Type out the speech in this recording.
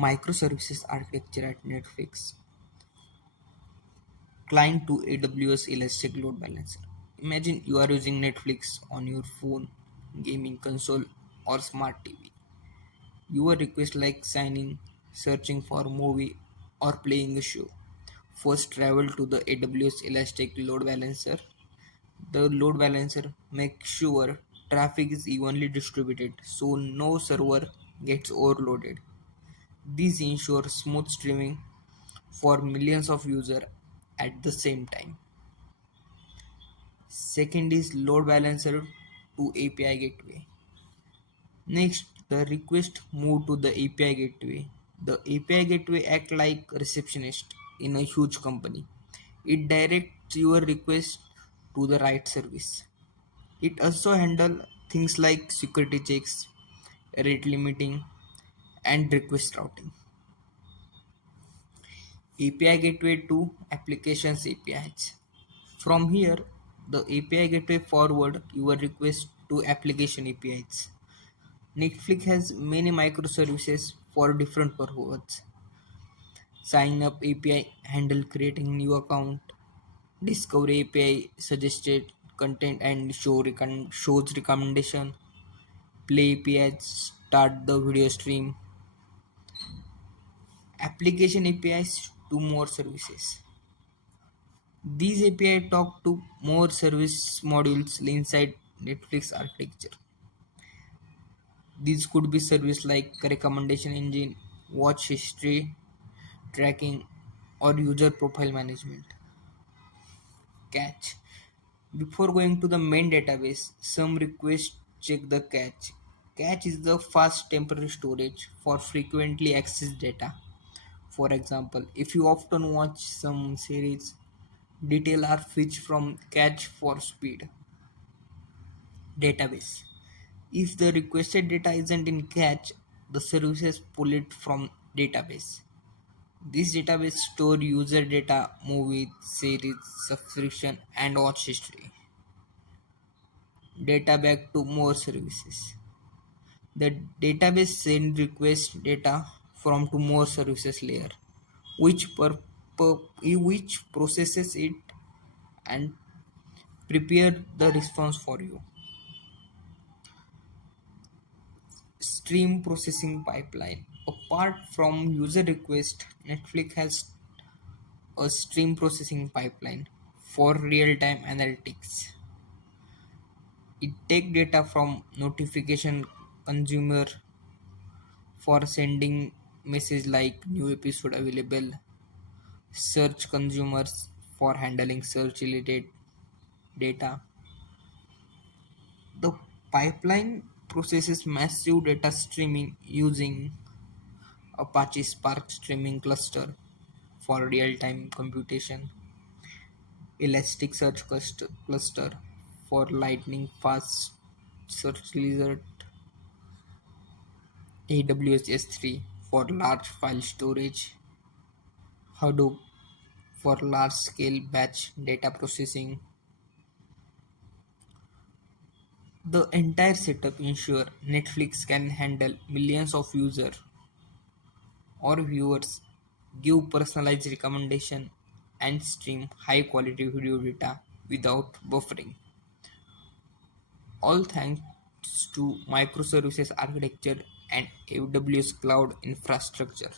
Microservices architecture at Netflix. Client to AWS Elastic Load Balancer. Imagine you are using Netflix on your phone, gaming console, or smart TV. Your request like signing, searching for a movie, or playing a show. First travel to the AWS Elastic Load Balancer. The load balancer makes sure traffic is evenly distributed so no server gets overloaded. This ensures smooth streaming for millions of users at the same time. Second is load balancer to API gateway. Next, the request move to the API gateway. The API gateway act like receptionist in a huge company. It directs your request to the right service. It also handles things like security checks, rate limiting, and request routing. API gateway to applications APIs. From here, the API gateway forward your request to application APIs. Netflix has many microservices for different purposes. Sign up API handle creating new account. Discovery API suggested content and shows recommendation. Play API start the video stream. Application APIs to more services. These API talk to more service modules inside Netflix architecture. These could be service like recommendation engine, watch history, tracking, or user profile management. Cache. Before going to the main database, some requests check the cache. Cache is the fast temporary storage for frequently accessed data. For example, if you often watch some series, details are fetched from cache for speed. Database. If the requested data isn't in cache, the services pull it from database. This database store user data, movies, series, subscription, and watch history. Data back to more services. The database send request data from to more services layer, which which processes it and prepare the response for you. Stream processing pipeline. Apart from user request, Netflix has a stream processing pipeline for real-time analytics. It takes data from notification consumer for sending message like new episode available, search consumers for handling search related data. The pipeline processes massive data streaming using Apache Spark streaming cluster for real-time computation, Elasticsearch cluster for lightning fast search result, AWS S3 for large file storage, Hadoop for large-scale batch data processing. The entire setup ensures Netflix can handle millions of users or viewers, give personalized recommendation, and stream high-quality video data without buffering. All thanks to microservices architecture and AWS Cloud Infrastructure.